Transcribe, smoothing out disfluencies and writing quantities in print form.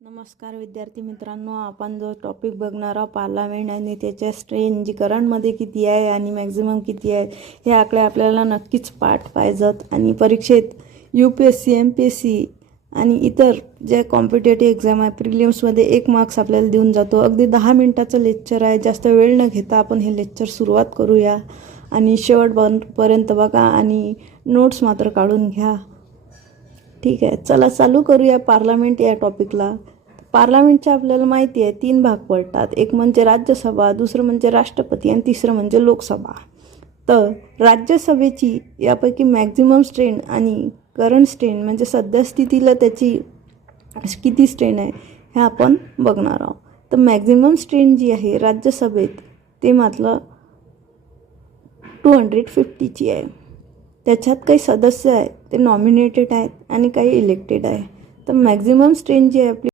नमस्कार विद्यार्थी मित्रांनो, आपण जो टॉपिक बघणार आहोत पार्लमेंट आणि त्याच्या स्ट्रेन जी करंटमध्ये किती आहे आणि मॅक्झिमम किती आहे हे आकडे आपल्याला नक्कीच पाठ पाहिजेत. आणि परीक्षेत UPSC MPSC आणि इतर जे कॉम्पिटेटिव्ह एक्झाम आहे प्रिलिम्समध्ये 1 मार्क्स आपल्याला देऊन जातो. अगदी 10 मिनिटाचं लेक्चर आहे. जास्त वेळ न घेता आपण हे लेक्चर सुरुवात करूया आणि शेवटपर्यंत बघा आणि नोट्स मात्र काढून घ्या. ठीक आहे, चला चालू करूया पार्लमेंट या टॉपिकला. पार्लमेंटचे आपल्याला माहिती आहे 3 भाग पडतात. एक म्हणजे राज्यसभा, दुसरं म्हणजे राष्ट्रपती आणि तिसरं म्हणजे लोकसभा. तर राज्यसभेची यापैकी मॅक्झिमम स्ट्रेन आणि करंट स्ट्रेन म्हणजे सद्यस्थितीला त्याची किती स्ट्रेन आहे हे आपण बघणार आहोत. तर मॅक्झिमम स्ट्रेन जी आहे राज्यसभेत ते मात्र 250ची आहे. त्याच्यात काही सदस्य आहेत ते नॉमिनेटेड आहेत आणि काही इलेक्टेड आहे. तर मॅक्झिमम स्ट्रेन जी आहे आपली